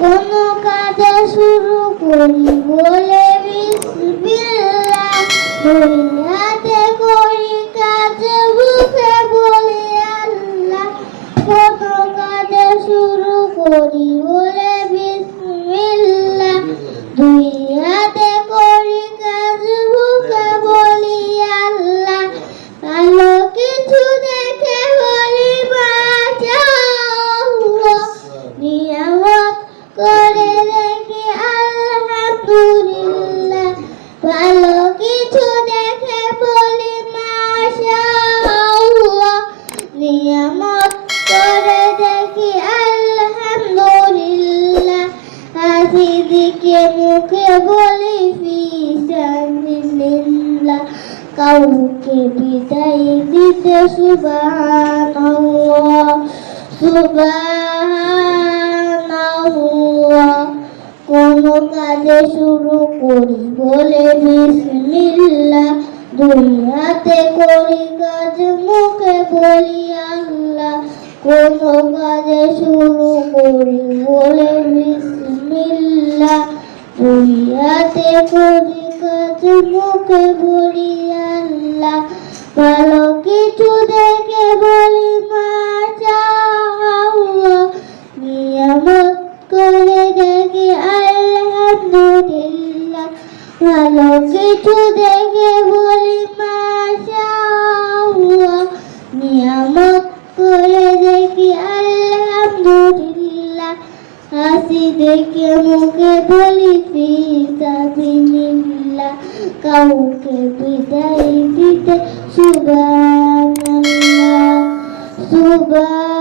কোনো কাজে শুরু করি বলে বিসমিল্লাহ, দুই হাতে করি কাজ মুখে বলি আল্লাহ। কোনো কাজে শুরু করি বলে বিসমিল্লাহ, দুই হাতে করি কাজ মুখে বলি আল্লাহ। ভালো কিছু দেখে বলি মাশাআল্লাহ, নিয়ামত করে দেখি আলহামদুলিল্লাহ। ভালো কিছু দেখে বলি মাশাআল্লাহ, নিয়ামত করে দেখি আলহামদুলিল্লাহ। হাসি দিকে মুখে বলি ফিসাবিলিল্লাহ, কাউকে বিদায় দিতে সুবহানাল্লাহ, সুবহানাল্লাহ। কোনো কাজে শুরু করি বলে বিসমিল্লাহ, দুই হাতে করি কাজ মুখে বলি আল্লাহ। কোনো কাজে শুরু করি বলে বিসমিল্লাহ, দুই হাতে করি কাজ মুখে বলি আল্লাহ। ভালো কিছু দেখে বলি মাশাআল্লাহ, নিয়ামত করে দেখি আলহামদুলিল্লাহ। ভালো কিছু দেখে বলি মাশাআল্লাহ, নিয়ামত করে দেখি আলহামদুলিল্লাহ। হাসি দেখে মুখে বলি ফিসাবিলিল্লাহ, কাউকে বিদায় দিতে সুবহানাল্লাহ, সুবহানাল্লাহ।